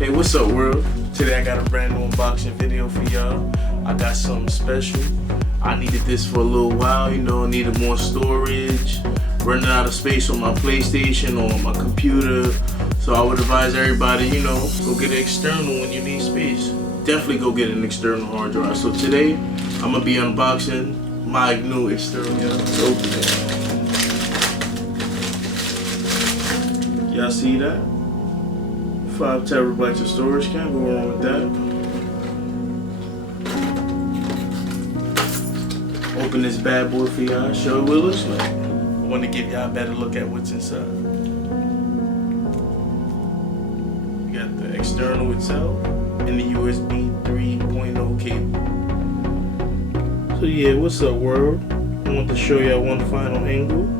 Hey, what's up world? Today I got a brand new unboxing video for y'all. I got something special. I needed this for a little while, you know, I needed more storage, running out of space on my PlayStation or on my computer. So I would advise everybody, you know, go get an external when you need space. Definitely go get an external hard drive. So today, I'm gonna be unboxing my new external, y'all. Let's open it. Y'all see that? 5 terabytes of storage, can't go wrong with that. Open this bad boy for y'all, show you what it looks like. I want to give y'all a better look at what's inside. You got the external itself and the USB 3.0 cable. So yeah, what's up world? I want to show y'all one final angle.